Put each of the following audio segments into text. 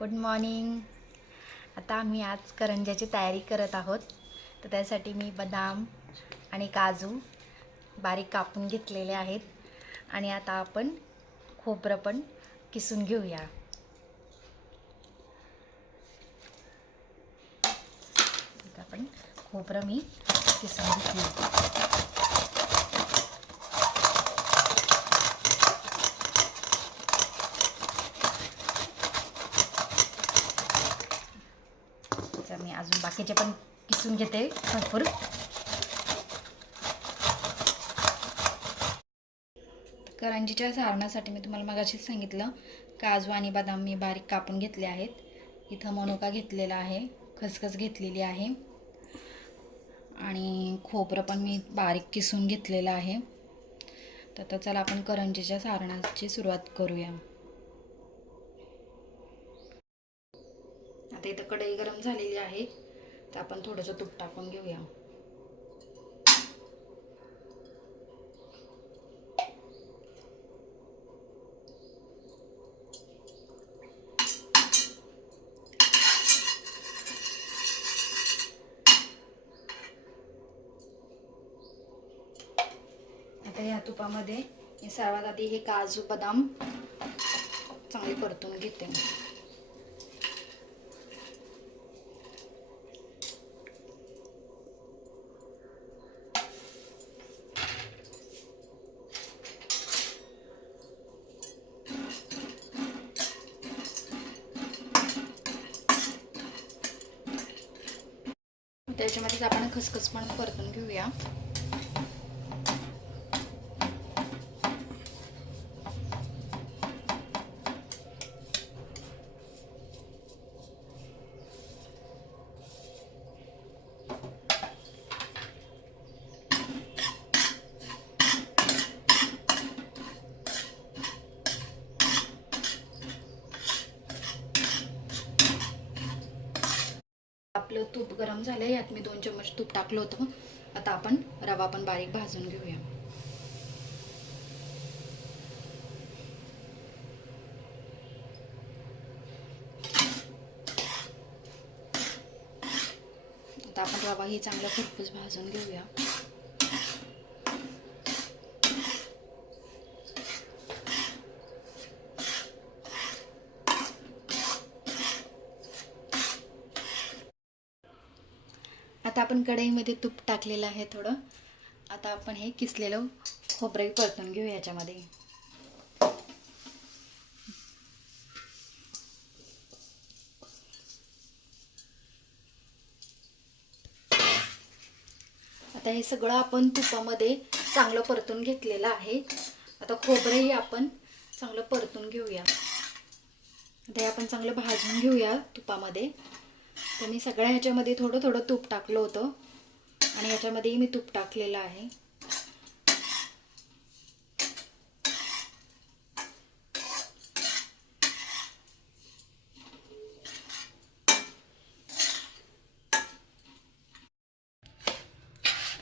Good morning आता आम्ही आज करंजाची तयारी करत आहोत. तर त्यासाठी मी बदाम आणि काजू बारीक कापून घेतलेले आहेत. आणि आता आपण खोबरं पण किसून घेऊया. आपण खोबरं मी किसून घेतली मी अजून बाकीचे पण किसून घेते भरपूर करंजीच्या सारणासाठी मी तुम्हाला मगाशीच सांगितलं काजू आणि बदाम मी बारीक कापून घेतले आहेत. इथं मनुका घेतलेला आहे खसखस घेतलेली आहे. आणि खोबरं पण मी बारीक किसून घेतलेलं आहे. तर आता चला आपण करंजीच्या सारणाची सुरुवात करूया. आता इथं कढई गरम झालेली आहे. तर आपण थोडंसं तूप टाकून घेऊया. आता या तुपामध्ये मी सर्वात आधी हे काजू बदाम चांगले परतून घेते. त्याच्यामध्ये आपण खसखस पण परतून घेऊया आपलं तूप गरम झालं यात मी दोन चम्मच तूप टाकलं होतं. आता आपण रवा पण बारीक भाजून घेऊया. आता आपण रवा ही चांगला खरपूस भाजून घेऊया. आता आपण कढईमध्ये तूप टाकलेलं आहे थोडं. आता आपण हे किसलेलं खोबरं परतून घेऊ याच्यामध्ये. आता हे सगळं आपण तुपामध्ये चांगलं परतून घेतलेलं आहे. आता खोबरंही आपण चांगलं परतून घेऊया. आता हे आपण चांगलं भाजून घेऊया तुपामध्ये. तर मी सगळ्या ह्याच्यामध्ये थोडं थोडं तूप टाकलं होतं. आणि ह्याच्यामध्येही मी तूप टाकलेलं आहे.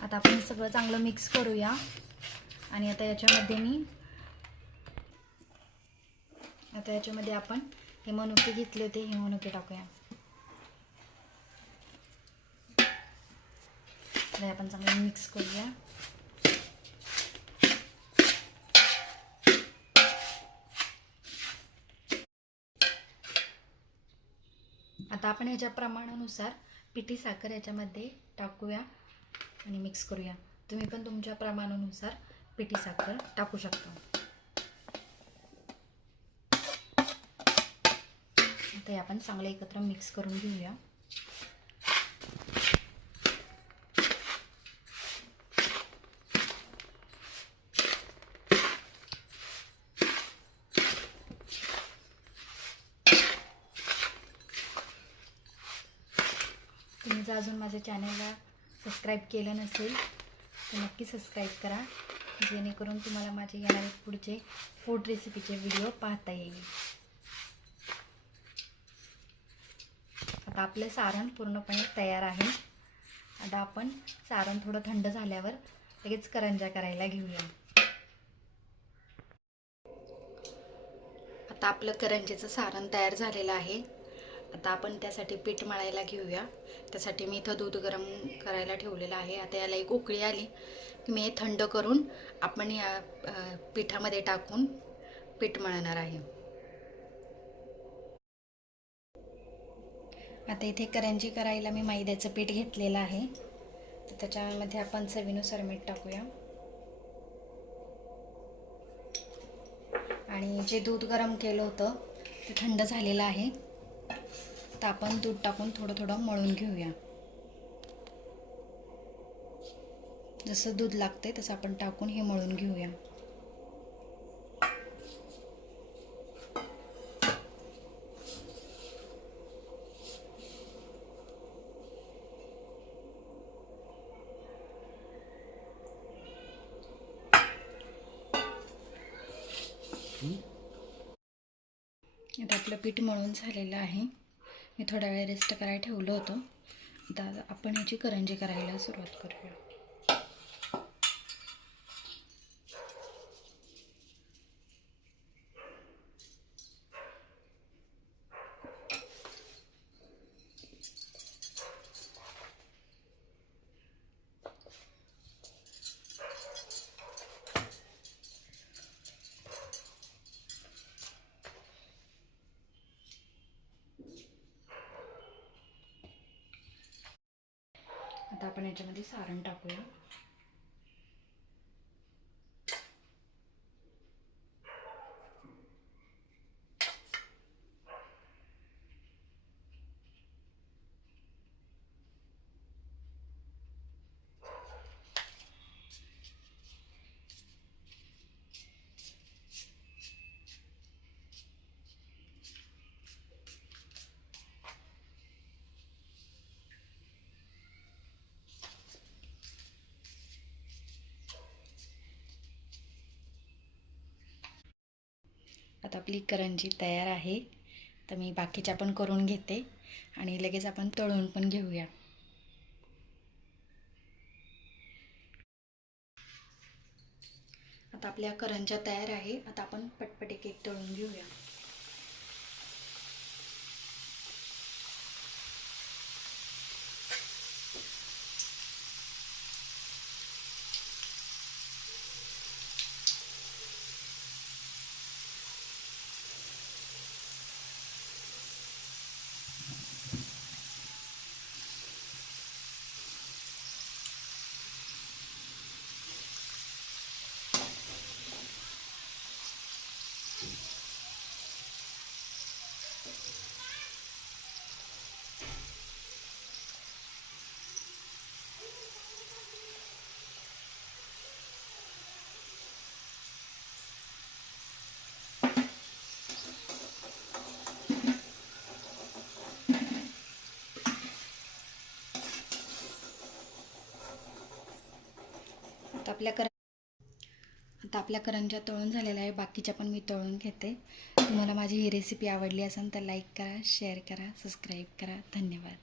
आता आपण सगळं चांगलं मिक्स करूया. आणि आता याच्यामध्ये मी आता याच्यामध्ये आपण हे मनुके घेतले होते हे मनुके टाकूया. हे आपण चांगलं मिक्स करूया. आता आपण ह्याच्या प्रमाणानुसार पिठी साखर याच्यामध्ये टाकूया आणि मिक्स करूया. तुम्ही पण तुमच्या प्रमाणानुसार पिठी साखर टाकू शकता. आता हे आपण चांगलं एकत्र मिक्स करून घेऊया. माझं अजून माझ्या चॅनलला सबस्क्राईब केलं नसेल तर नक्की सबस्क्राईब करा जेणेकरून तुम्हाला माझे येणारे पुढचे फूड रेसिपीचे व्हिडिओ पाहता येईल. आता आपलं सारण पूर्णपणे तयार आहे. आता आपण सारण थोडं थंड झाल्यावर लगेच करंजा करायला घेऊया. आता आपलं करंजेचं सारण तयार झालेलं आहे. आता आपण त्यासाठी पीठ मळायला घेऊया. त्यासाठी मी इथं दूध गरम करायला ठेवलेलं आहे. आता याला एक उकळी आली की मी हे थंड करून आपण या पिठामध्ये टाकून पीठ मळणार आहे. आता इथे करंजी करायला मी मैद्याचं पीठ घेतलेलं आहे. तर त्याच्यामध्ये आपण चवीनुसार मीठ टाकूया. आणि जे दूध गरम केलं होतं ते थंड झालेलं आहे. तर आपण दूध टाकून थोडं थोडं मळून घेऊया. जसं दूध लागते तसं आपण टाकून हे मळून घेऊया. आता आपलं पीठ मळून झालेलं आहे. मी थोडा वेळ रेस्ट करायला ठेवलं होतं. आता आपण याची करंजी करायला सुरुवात करूया. आता आपण याच्यामध्ये सारण टाकूया. आता आपली करंजी तयार आहे. तर मी बाकीच्या पण करून घेते आणि लगेच आपण तळून पण घेऊया. आता आपल्या करंज्या तयार आहे. आता आपण पटपट एक एक तळून घेऊया. आता आपल्या कर आता आपल्या करंज्या तळून झालेल्या आहे. बाकीच्या पण मी तळून घेते. तुम्हाला माझी ही रेसिपी आवडली असेल तर लाईक करा शेअर करा सबस्क्राईब करा. धन्यवाद.